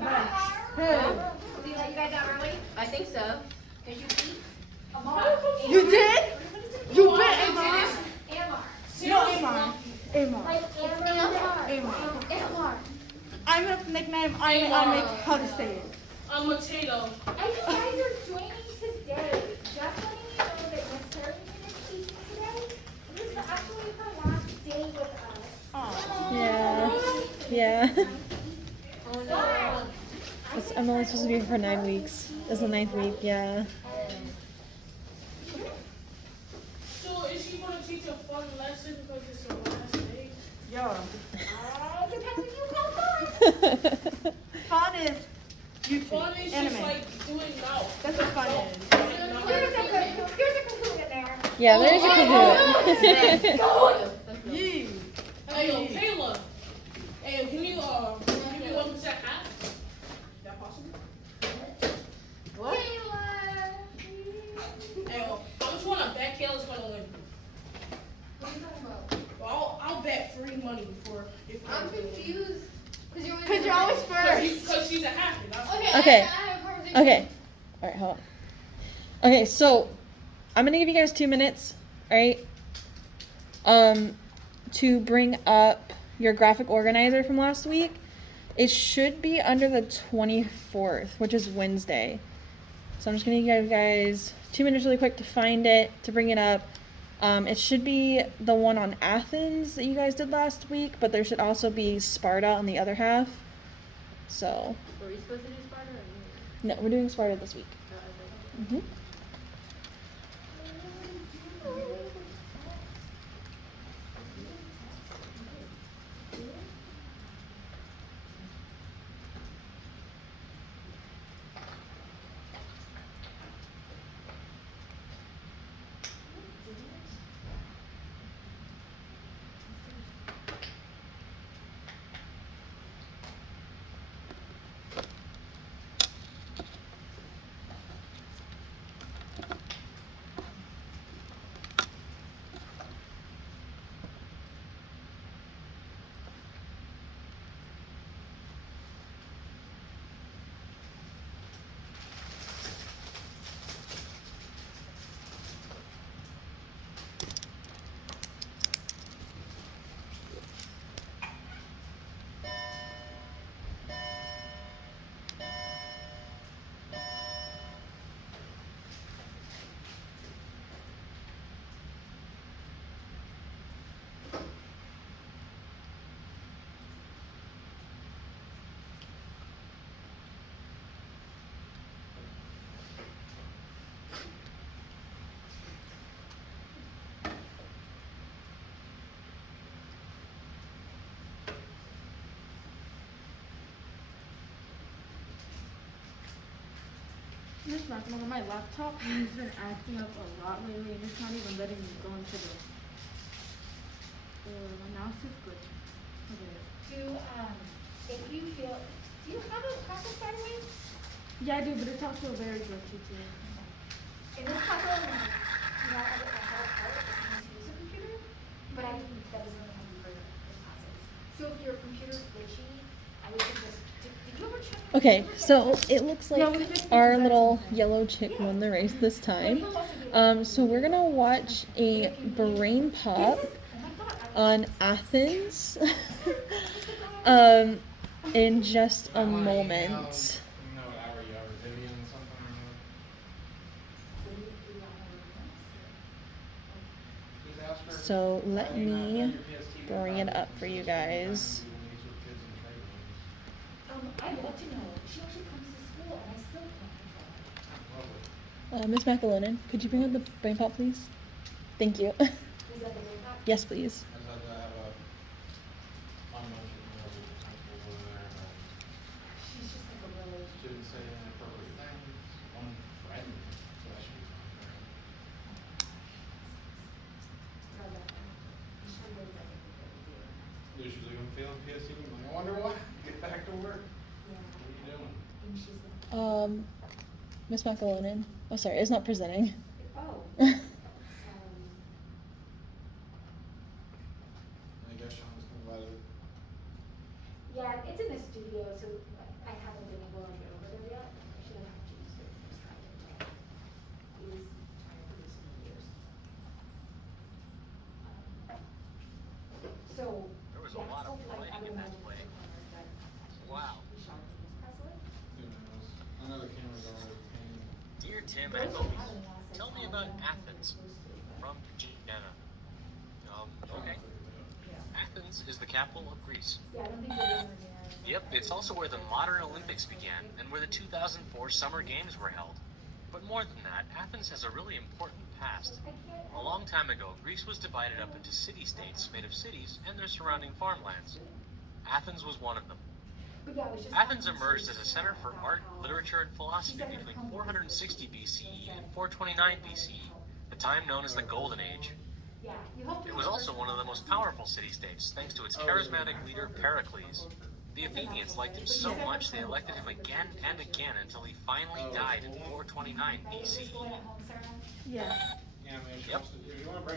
best. Do you guys out early? I think so. Did you beat? You did? You bit Amar. Amar. No, Amar. Amar. Like Amar. Amar. Amar. I'm gonna nickname. I'll make how to say it. A potato. And you guys are joining today. Just letting you know that Miss Terry is teaching today. This is actually her last day with us. Yeah. Oh no. I'm only supposed to be here for 9 weeks. It's the 9th week, yeah. So is she going to teach a fun lesson because it's her last day? Yo. Depends on you call Fun is YouTube. Fun is Anime. just like doing now. That's what fun is. Here's a Kahoot in there. Yeah, there's a Kahoot. You. Hey, yo, Kayla. Hey, can you give me 1% half? Is that possible? What? Hey, yo, I just want to bet Kayla's going to win. What are you talking about? Well, I'll bet free money for if I'm confused. Because you're always first. Because she's a hacker. That's Okay. I have a conversation. Okay. Alright, hold on. Okay, so I'm gonna give you guys 2 minutes, alright? To bring up your graphic organizer from last week. It should be under the 24th, which is Wednesday. So I'm just gonna give you guys 2 minutes really quick to find it, to bring it up. It should be the one on Athens that you guys did last week, but there should also be Sparta on the other half. So, Were we supposed to do Sparta or no, we're doing Sparta this week. no? Mm-hmm. This on my laptop has been acting up a lot lately, and it's not even letting me go into the analysis. Good. Okay. If you feel, do you have a graphics by the way? Yeah, I do, but it's also very glitchy too. In this console, you know, I have a part that you use a computer, but that doesn't really help you for the classes. So if your computer's glitchy, I would suggest, did you ever check? Okay, so it looks like Yeah, we just our did little that. yellow chick won the race this time. So we're gonna watch a brain pop on Athens in just a moment. So let me bring it up for you guys. I'd love to know. She actually comes to school and I still can't. Miss McAlonan, could you bring up the brain pop, please? Thank you. Is that the way back? Yes, please. She's just like a really. Shouldn't say inappropriate things. One friend, so that should be fine. She's like, I'm feeling pissed. I'm like, I wonder why. Get back to work. What are you doing? Miss McAlonan. Oh, sorry, it's not presenting. Oh. I guess Sean's gonna let it. Yeah, it's in the studio, so I haven't been Tim and Moby. Tell me about Athens. From Jenna. Okay. Athens is the capital of Greece. Yeah, I don't think we're Yep, it's also where the modern Olympics began and where the 2004 Summer Games were held. But more than that, Athens has a really important past. A long time ago, Greece was divided up into city-states made of cities and their surrounding farmlands. Athens was one of them. Athens emerged as a center for art, literature, and philosophy between 460 BCE and 429 BCE, the time known as the Golden Age. It was also one of the most powerful city-states, thanks to its charismatic leader Pericles. The Athenians liked him so much they elected him again and again until he finally died in 429 BCE. Yeah. Yep.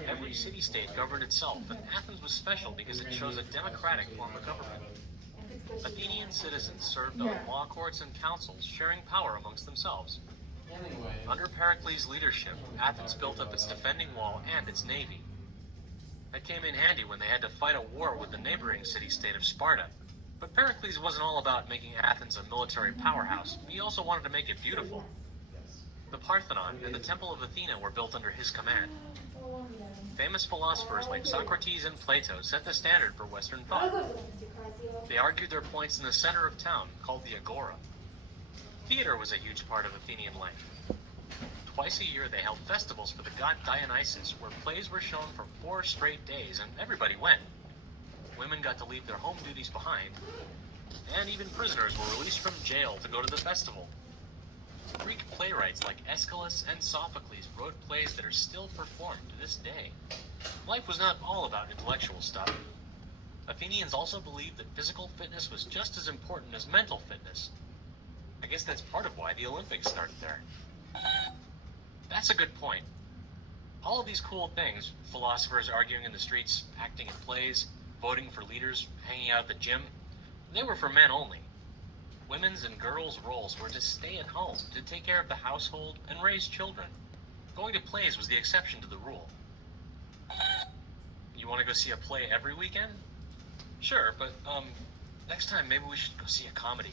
Every city-state governed itself, and Athens was special because it chose a democratic form of government. Athenian citizens served on law courts and councils, sharing power amongst themselves. Under Pericles' leadership, Athens built up its defending wall and its navy. That came in handy when they had to fight a war with the neighboring city-state of Sparta. But Pericles wasn't all about making Athens a military powerhouse. He also wanted to make it beautiful. The Parthenon and the Temple of Athena were built under his command. Famous philosophers like Socrates and Plato set the standard for Western thought. They argued their points in the center of town, called the Agora. Theater was a huge part of Athenian life. Twice a year they held festivals for the god Dionysus, where plays were shown for 4 straight days, and everybody went. Women got to leave their home duties behind, and even prisoners were released from jail to go to the festival. Greek playwrights like Aeschylus and Sophocles wrote plays that are still performed to this day. Life was not all about intellectual stuff. Athenians also believed that physical fitness was just as important as mental fitness. I guess that's part of why the Olympics started there. That's a good point. All of these cool things, philosophers arguing in the streets, acting in plays, voting for leaders, hanging out at the gym, they were for men only. Women's and girls' roles were to stay at home, to take care of the household and raise children. Going to plays was the exception to the rule. You want to go see a play every weekend? Sure, but next time maybe we should go see a comedy.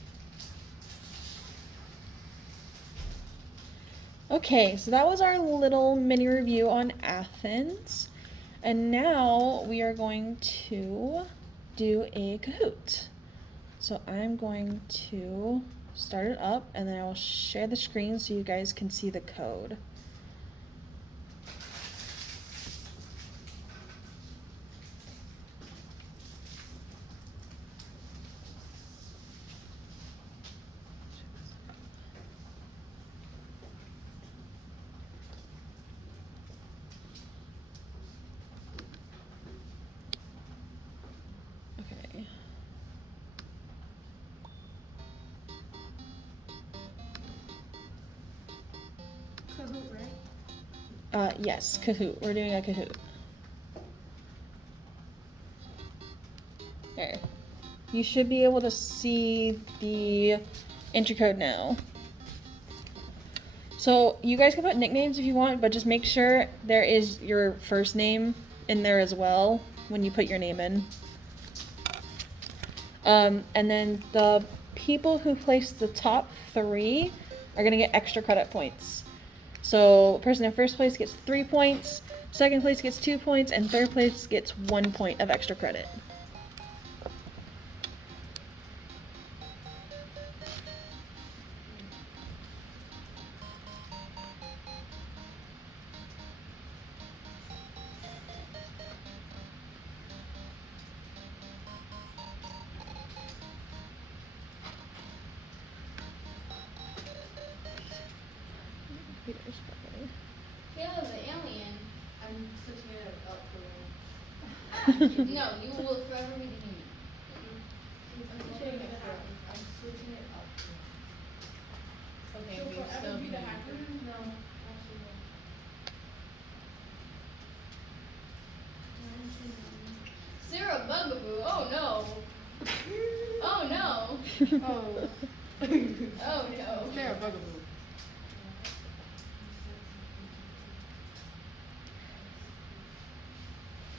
Okay, so that was our little mini review on Athens. And now we are going to do a Kahoot. So I'm going to start it up and then I will share the screen so you guys can see the code. Okay. Kahoot, right? Yes, Kahoot. We're doing a Kahoot. There. You should be able to see the entry code now. So you guys can put nicknames if you want, but just make sure there is your first name in there as well when you put your name in. And then the people who place the top 3 are gonna get extra credit points. So person in first place gets 3 points, second place gets 2 points, and third place gets 1 point of extra credit. Kayla's an alien. I'm switching it up for you. No, you will forever be the human. I'm switching it up. I'm switching it up. Okay, She'll but you forever still be be the the hacker? human. No, actually. Sarah Bugaboo. Oh no. Oh no. Oh. Oh no. Sarah Bugaboo.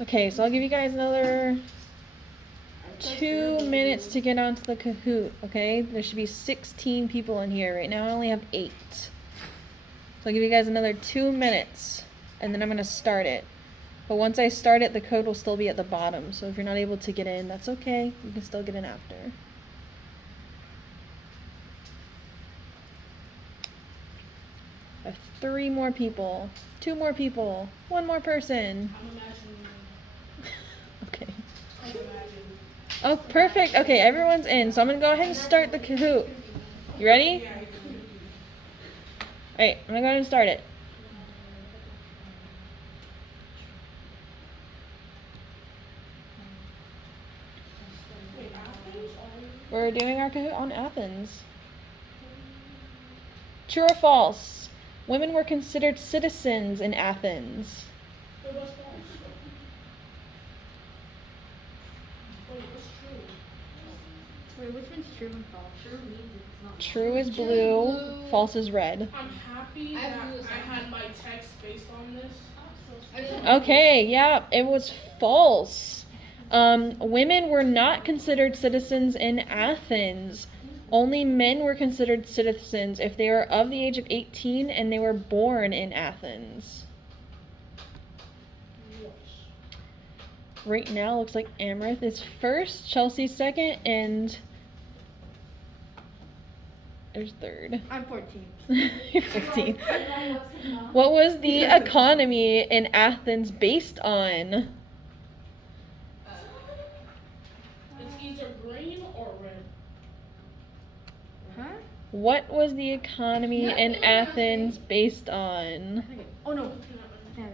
Okay, so I'll give you guys another 2 minutes to get onto the Kahoot, okay? There should be 16 people in here. Right now I only have 8. So I'll give you guys another 2 minutes, and then I'm gonna start it. But once I start it, the code will still be at the bottom. So if you're not able to get in, that's okay. You can still get in after. I have 3 more people, 2 more people, 1 more person. I'm imagining. Okay. I'm imagining. Oh, perfect. Okay, everyone's in. So I'm gonna go ahead and start the Kahoot. You ready? Yeah. Alright, I'm gonna go ahead and start it. Wait, Athens? We're doing our Kahoot on Athens. True or false? Women were considered citizens in Athens. Wait, what's false? Wait, what's true? Wait, which one's true and false? True means it's not. True is blue, false is red. I'm happy I that have blue I had my text based on this. Okay, yeah, it was false. Women were not considered citizens in Athens. Only men were considered citizens if they were of the age of 18 and they were born in Athens. Right now, looks like Amrith is first, Chelsea second, and there's third. I'm 14. You're 15. What was the economy in Athens based on? It's either green or red. Huh? What was the economy in Athens based on? Okay. Oh no. Yeah.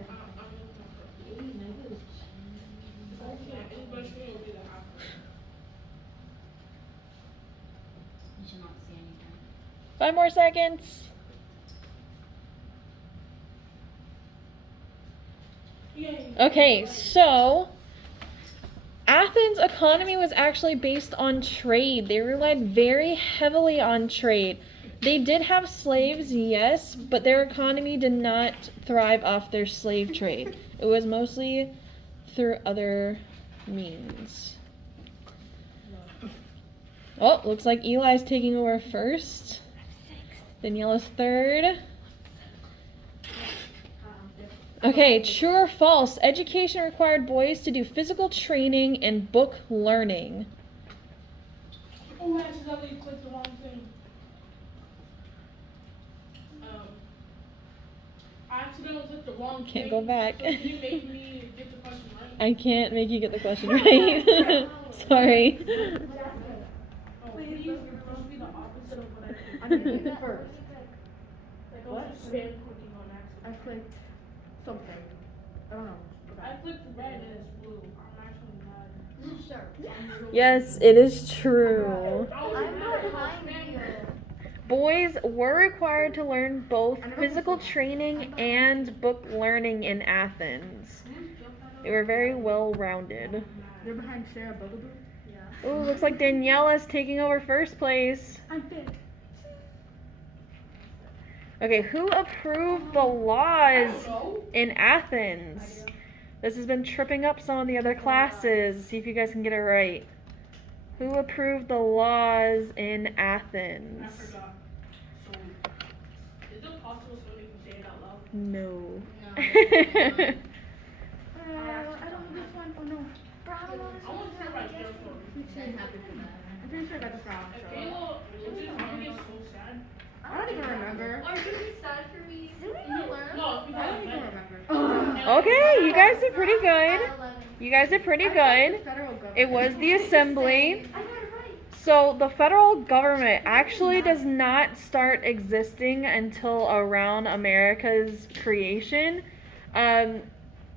You should not see anything. 5 more seconds. Okay, so Athens' economy was actually based on trade. They relied very heavily on trade. They did have slaves, yes, but their economy did not thrive off their slave trade. It was mostly through other means. Oh, looks like Eli's taking over first. Daniela's third. Okay, true or false? Education required boys to do physical training and book learning. Oh, I accidentally clicked the wrong thing. I accidentally clicked the wrong thing. Can't go back. So can you make me get the question right? I can't make you get the question right. Sorry. Oh, please, you're supposed to be the opposite of what I did. I'm gonna do it first. Like, I was just spam clicking on I accident. clicked something. I don't know. I clicked red and it's blue. I'm actually mad. Yes, it is true. I was I'm mad. behind you. Boys were required to learn both physical training and book learning in Athens. They were very well rounded. You're behind Sarah Bugaboo? Yeah. Ooh, looks like Daniela's taking over first place. I'm fifth. Okay, who approved the laws in Athens? This has been tripping up some of the other classes. See if you guys can get it right. Who approved the laws in Athens? I forgot. So, is it possible so we can say it out loud? No. I don't know this one. Oh no. I want to hear right there for I'm happy for that. I'm pretty sure I got this wrong. If So. Kayla, is it gonna get so sad? I don't even remember. Are you sad for me? Do we not learn? No, if you I don't have even better. remember. Okay, you guys did pretty good. You guys did pretty good. Federal government. It was the assembly. I got it right. So the federal government actually does not start existing until around America's creation.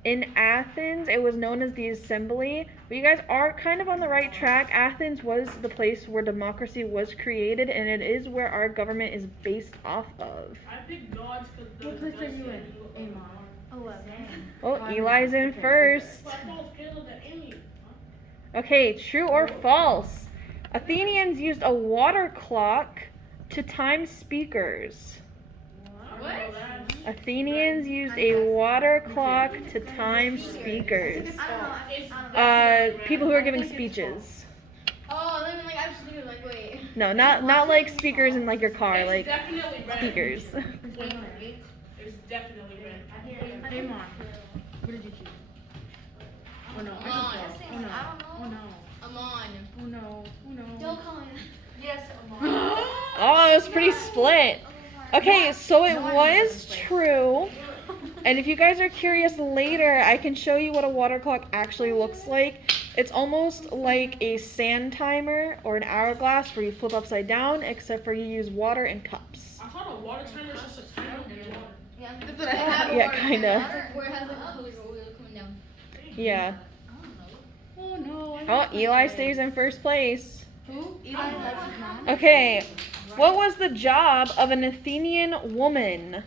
In Athens, it was known as the assembly. But you guys are kind of on the right track. Athens was the place where democracy was created, and it is where our government is based off of. I picked gods because What place are you in? Amon. 11. Oh, Eli's in first. But I thought Kayla that Amy. Okay, true or false? Athenians used a water clock to time speakers. What? Athenians used a water clock to time speakers. People who are giving speeches. Oh, then like I was thinking like wait. No, not like speakers in like your car, It's like definitely red. speakers. It's definitely red. Damon, what did you choose? Oh no, I Come on. just lost. Oh no. Oh no. I'm on. Oh no. Oh no. Don't call in. Yes, Oh, it was pretty split. Okay, so it was true. And if you guys are curious later, I can show you what a water clock actually looks like. It's almost like a sand timer or an hourglass where you flip upside down, except for you use water and cups. I thought a water timer is just a timer with water. Yeah, That's what I have. Yeah, kinda. Where it has like a hose or oil coming down. Yeah. I don't know. Oh no. I Oh, have to Eli play. stays in first place. Who? Eli loves his mom. Okay, what was the job of an Athenian woman?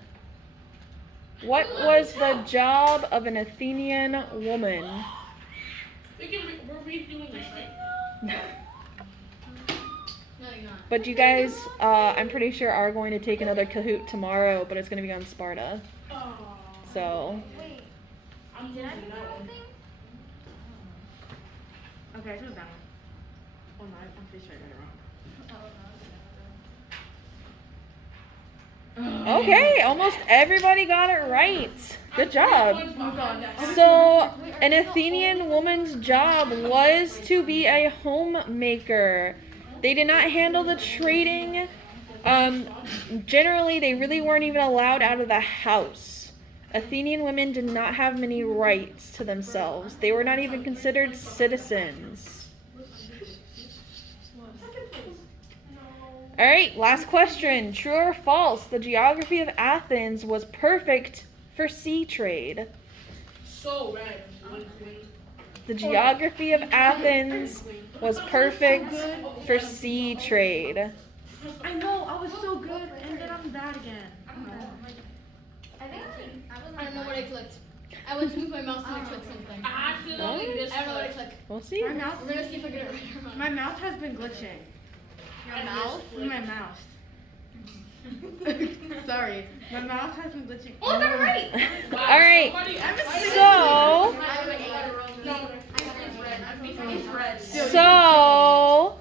What was the job of an Athenian woman? We're redoing this, right? No, you're not. But you guys, I'm pretty sure are going to take another Kahoot tomorrow, but it's going to be on Sparta. Oh. So, Wait, I'm did I losing do that the whole one. thing? Okay, I chose that one. Oh no, I'm pretty sure I got it wrong. okay, almost everybody got it right. Good job. Hold on. So, an Athenian woman's job was to be a homemaker. They did not handle the trading. Generally, they really weren't even allowed out of the house. Athenian women did not have many rights to themselves. They were not even considered citizens. All right, last question. True or false? The geography of Athens was perfect for sea trade. So red. Wink, wink. The geography of Athens was perfect for sea trade. I know, I was so good, and then I'm bad again. I think I don't know what I clicked. I went to move my mouse and I clicked something. I feel like this I don't know what I way. clicked. We'll see. My mouse, We're gonna see if I get it right or wrong. my mouse has been glitching. Your mouth? My mouse. Sorry, my mouse has been glitching. Oh, I got it right. Wow, All right. somebody- So, so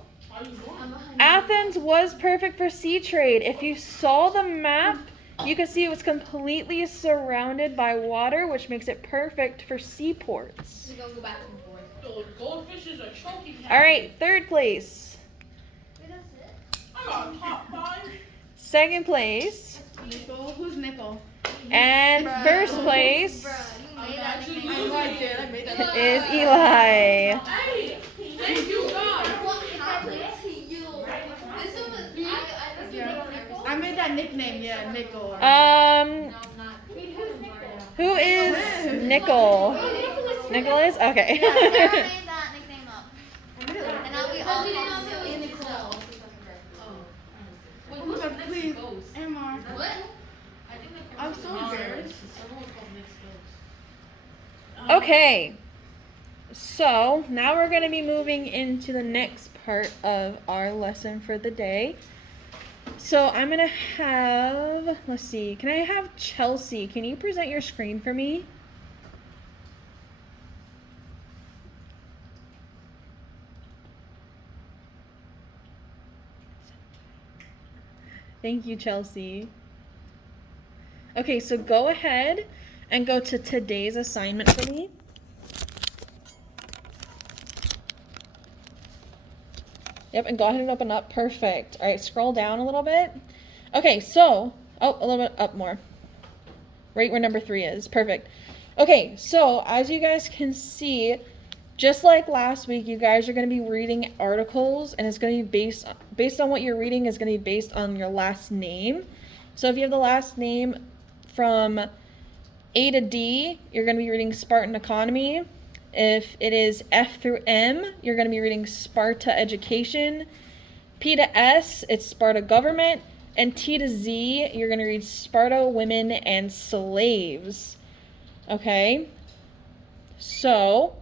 Athens was perfect for sea trade. If you saw the map, you can see it was completely surrounded by water, which makes it perfect for seaports. Just go back and forth. Those goldfishes are choking. All right, third place. I got top 5. Second place. Nickel, who's Nickel? And first place Imagine I know I did. I made that. is Eli. Hey, thank you, God. I made that nickname. Yeah, Nickel. Who is Nickel? Nicholas? Okay. Oh, God, please, Amar. What? I'm so embarrassed. Okay. So now we're going to be moving into the next part of our lesson for the day. So I'm going to have, let's see, can I have Chelsea? Can you present your screen for me? Thank you, Chelsea. Okay, so go ahead and go to today's assignment for me. Yep, and go ahead and open up. Perfect. All right, scroll down a little bit. Okay, so, oh, a little bit up more. Right where number 3 is. Perfect. Okay, so as you guys can see, just like last week, you guys are going to be reading articles, and it's going to be based on what you're reading is going to be based on your last name. So if you have the last name from A to D, you're going to be reading Spartan Economy. If it is F through M, you're going to be reading Sparta Education. P to S, it's Sparta Government. And T to Z, you're going to read Sparta Women and Slaves. Okay? So,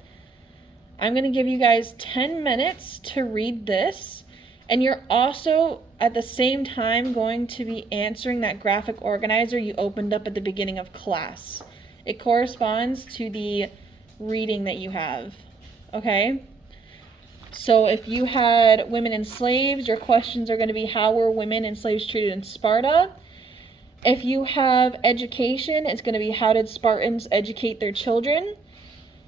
I'm going to give you guys 10 minutes to read this. And you're also, at the same time, going to be answering that graphic organizer you opened up at the beginning of class. It corresponds to the reading that you have. Okay? So if you had women and slaves, your questions are going to be how were women and slaves treated in Sparta? If you have education, it's going to be how did Spartans educate their children?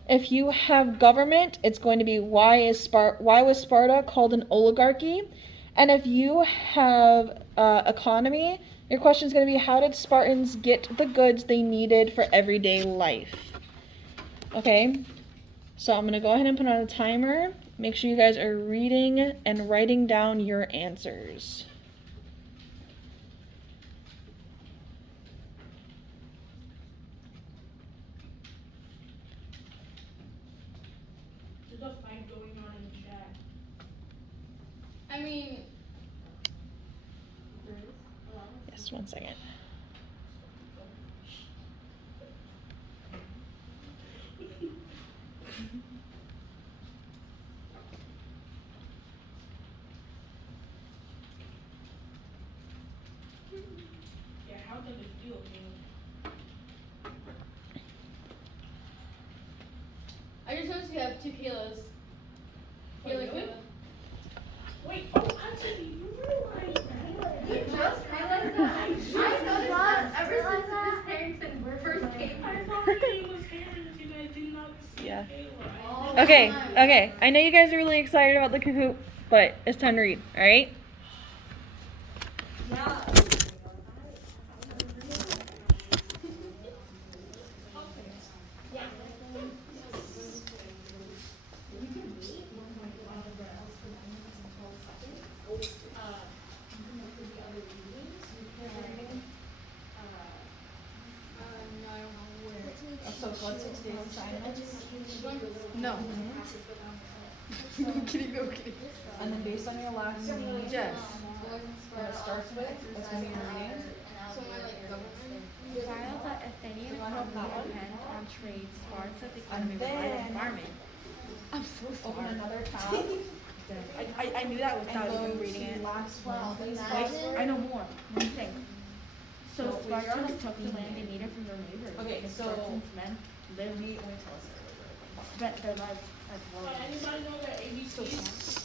If you have government, it's going to be why was Sparta called an oligarchy? And if you have economy, your question is going to be how did Spartans get the goods they needed for everyday life? Okay, so I'm going to go ahead and put on a timer. Make sure you guys are reading and writing down your answers. There's a fight going on in chat. I mean, Yes, 1 second. Yeah, how does it feel, man? I just noticed you have 2 kilos. Wait, Kayla, really? Kayla. Wait, oh, actually, you realize that. You just realized that? I noticed that ever since Miss Harrington first came. I thought he was Harrington, you guys did not see Yeah. Kayla. Okay, okay. I know you guys are really excited about the Kahoot, but it's time to read, alright? So what's today's assignment? No. And then based on your last meeting, Yes. what it starts with, that's when you're reading. So my like government. While the Athenian economy depends on trade, Sparta's economy And relied on then- farming. I'm so Open smart. another tab. I knew that without and even go reading to it. last Wednesday's Wait, coursework. I know more. What do you think? So So we Spartans already took the land they needed from their neighbors. Okay, and so- Spartans men literally spent their lives as warriors. Anybody know their ABCs?